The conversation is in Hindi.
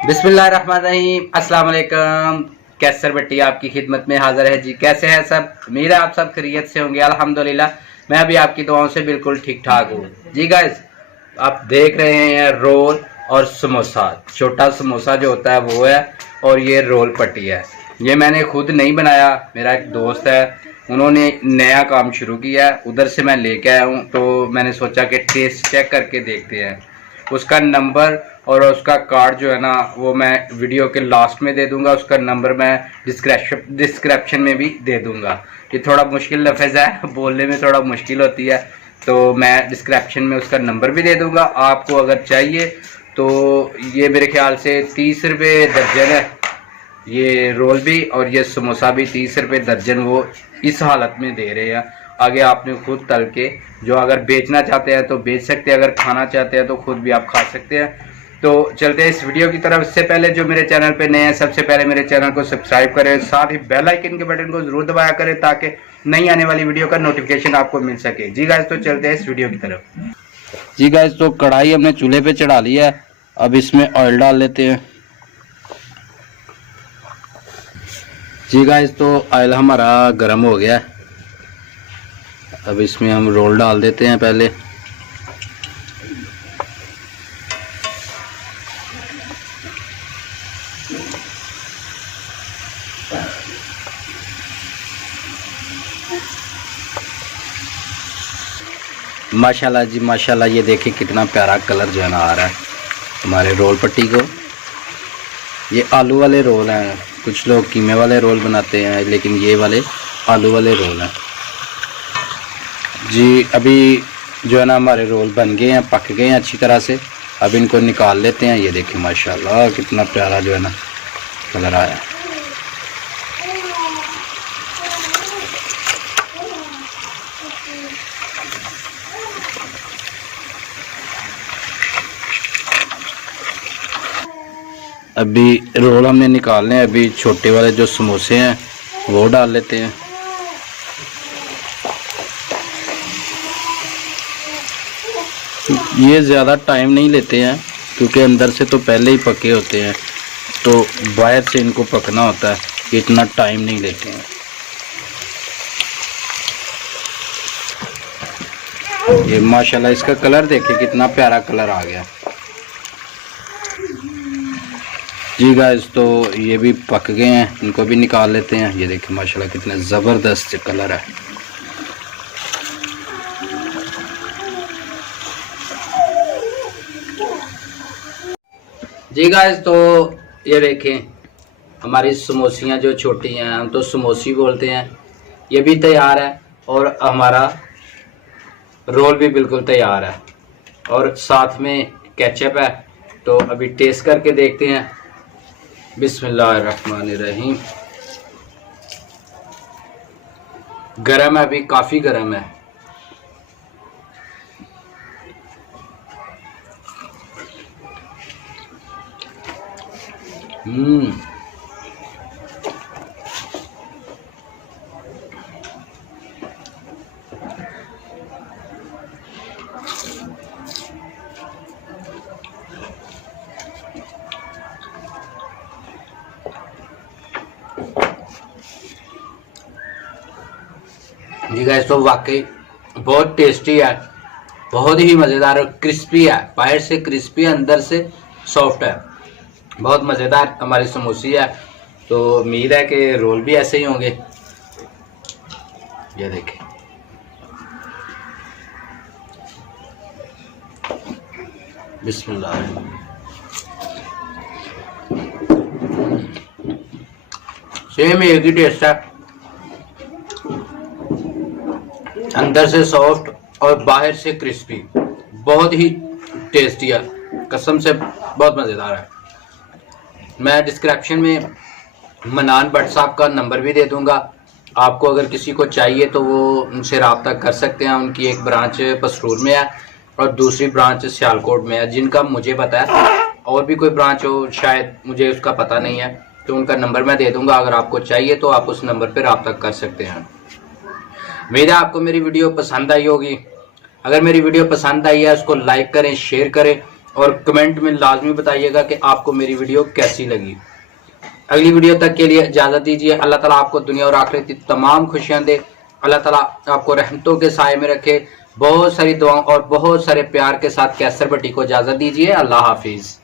बिस्मिल्लाहिर्रहमानिर्रहीम। अस्सलाम वालेकुम। कैसर भट्टी आपकी खिदमत में हाजिर है जी। कैसे हैं सब? उम्मीद है आप सब खैरियत से होंगे। अल्हम्दुलिल्लाह मैं भी आपकी दुआओं से बिल्कुल ठीक ठाक हूँ जी। गाइस आप देख रहे हैं रोल और समोसा। छोटा समोसा जो होता है वो है, और ये रोल पट्टी है। ये मैंने खुद नहीं बनाया, मेरा एक दोस्त है, उन्होंने नया काम शुरू किया है, उधर से मैं लेके आया हूँ। तो मैंने सोचा कि टेस्ट चेक करके देखते हैं। उसका नंबर और उसका कार्ड जो है ना वो मैं वीडियो के लास्ट में दे दूंगा। उसका नंबर मैं डिस्क्रिप्शन में भी दे दूंगा। ये थोड़ा मुश्किल लफ्ज़ है, बोलने में थोड़ा मुश्किल होती है, तो मैं डिस्क्रिप्शन में उसका नंबर भी दे दूंगा। आपको अगर चाहिए तो ये मेरे ख्याल से 30 रुपये दर्जन है ये रोल भी, और ये समोसा भी 30 रुपये दर्जन वो इस हालत में दे रहे हैं। आगे आपने खुद तल के, जो अगर बेचना चाहते हैं तो बेच सकते हैं, अगर खाना चाहते हैं तो खुद भी आप खा सकते हैं। तो चलते हैं इस वीडियो की तरफ। इससे पहले जो मेरे चैनल पे नए हैं, सबसे पहले मेरे चैनल को सब्सक्राइब करें, साथ ही बेल आइकन के बटन को जरूर दबाया करें ताकि नई आने वाली वीडियो का नोटिफिकेशन आपको मिल सके जी। गाइस तो चलते हैं इस वीडियो की तरफ जी। गाइस तो कढ़ाई हमने चूल्हे पे चढ़ा लिया है, अब इसमें ऑयल डाल लेते हैं जी। गाइस तो ऑयल हमारा गर्म हो गया है, अब इसमें हम रोल डाल देते हैं पहले। माशाल्लाह जी माशाल्लाह, ये देखिए कितना प्यारा कलर जो है ना आ रहा है हमारे रोल पट्टी को। ये आलू वाले रोल हैं, कुछ लोग कीमे वाले रोल बनाते हैं, लेकिन ये वाले आलू वाले रोल हैं जी। अभी जो है ना हमारे रोल बन गए हैं, पक गए हैं अच्छी तरह से। अब इनको निकाल लेते हैं। ये देखिए माशाल्लाह कितना प्यारा जो है ना कलर आया है। अभी रोल हमने निकालने हैं, अभी छोटे वाले जो समोसे हैं वो डाल लेते हैं। ये ज़्यादा टाइम नहीं लेते हैं क्योंकि अंदर से तो पहले ही पके होते हैं, तो बाहर से इनको पकना होता है, इतना टाइम नहीं लेते हैं। ये माशाल्लाह इसका कलर देखिए कितना प्यारा कलर आ गया जी। गाइस तो ये भी पक गए हैं, इनको भी निकाल लेते हैं। ये देखिए माशाल्लाह कितने ज़बरदस्त कलर है जी। गाइस तो ये देखें हमारी समोसियाँ जो छोटी हैं, हम तो समोसी बोलते हैं, ये भी तैयार है, और हमारा रोल भी बिल्कुल तैयार है, और साथ में केचप है। तो अभी टेस्ट करके देखते हैं। बिस्मिल्लाहिर्रहमानिर्रहीम। गरम है, अभी काफ़ी गरम है। जी गाइस तो वाकई बहुत टेस्टी है, बहुत ही मज़ेदार और क्रिस्पी है। बाहर से क्रिस्पी है, अंदर से सॉफ्ट है, बहुत मज़ेदार हमारी समोसी है। तो उम्मीद है कि रोल भी ऐसे ही होंगे। ये देखें बिस्मिल्लाह। सेम एक ही टेस्ट है, अंदर से सॉफ्ट और बाहर से क्रिस्पी, बहुत ही टेस्टी है, कसम से बहुत मज़ेदार है। मैं डिस्क्रिप्शन में मनान भट्ट साहब का नंबर भी दे दूंगा। आपको अगर किसी को चाहिए तो वो उनसे रब्ता कर सकते हैं। उनकी एक ब्रांच पसरूर में है और दूसरी ब्रांच सियालकोट में है, जिनका मुझे पता है। और भी कोई ब्रांच हो शायद, मुझे उसका पता नहीं है, तो उनका नंबर मैं दे दूंगा। अगर आपको चाहिए तो आप उस नंबर पर रब्ता कर सकते हैं। उम्मीद है आपको मेरी वीडियो पसंद आई होगी। अगर मेरी वीडियो पसंद आई है उसको लाइक करें, शेयर करें और कमेंट में लाजमी बताइएगा कि आपको मेरी वीडियो कैसी लगी। अगली वीडियो तक के लिए इजाज़त दीजिए। अल्लाह ताला आपको दुनिया और आखिरत की तमाम खुशियां दे। अल्लाह ताला आपको रहमतों के साए में रखे। बहुत सारी दुआओं और बहुत सारे प्यार के साथ कैसर भट्टी को इजाज़त दीजिए। अल्लाह हाफिज़।